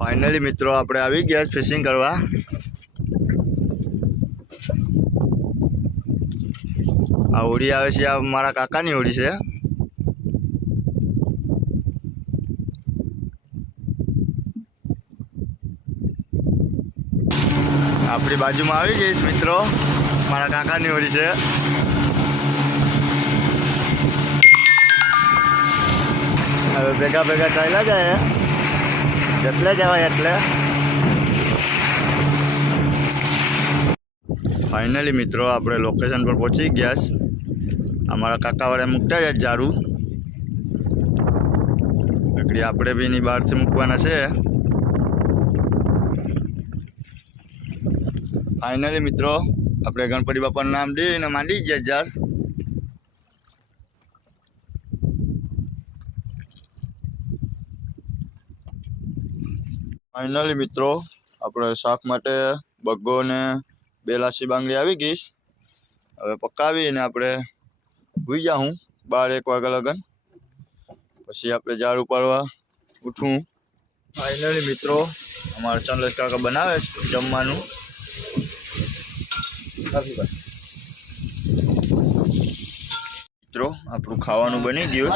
Finally मित्रों આપણે આવી ગયા ફિશિંગ કરવા। આ હોડી આવે છે, આ મારા કાકાની હોડી છે। આપણી બાજુમાં આવી ગઈ છે મિત્રો, મારા કાકાની હોડી છે। હવે ભેગા ભેગા ચાલ્યા જાય, જેટલે જવાય એટલે। फाइनली मित्रों આપણે लोकेशन पर पहुंची गया। हमारा काका वाले मुकता है जारू एकड़ी आपणे भी नहीं बहार थी मूकवाना छे। फाइनली मित्रों આપણે गणपति बापा नाम दी ने मांडी गया जार। फाइनली मित्रों આપણે શાક માટે બગ્ગો ને बेलासी बांगड़ी आई गई। हवे पकावी ने आपणे हुई जाऊँ 12-1 वागे लगन, पछी आपणे जाड़ उपाड़वा उठूँ। फाइनली मित्रों अमारा चंद्रेश काका बनावे जमवानुं। मित्रों आपणुं खावानुं बनी गयुं,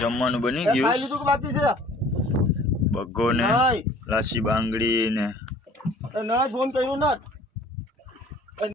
जमवानुं बनी गयुं। बग्गो ने लासी बांगड़ी ने फोन कर्यो न